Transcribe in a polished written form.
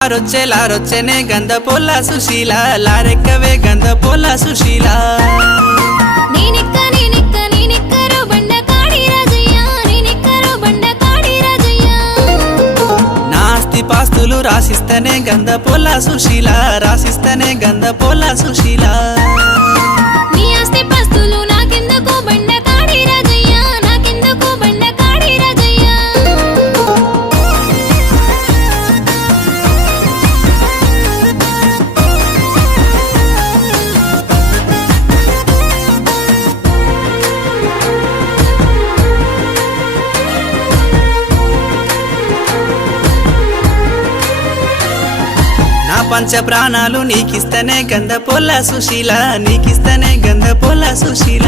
లారొచ్చేనే గంధ పొల్ల సుశీల లారెక్కవే గంధ పొల్ల సుశీల నాస్తి పాస్తులు రాసిస్తనే గంధ పొల్ల సుశీల రాసిస్తనే గంధ పొల్ల సుశీల పంచ ప్రాణాలు నీకిస్తనే గంధ పొల్ల సుశీల నీకిస్తనే గంధ పొల్ల సుశీల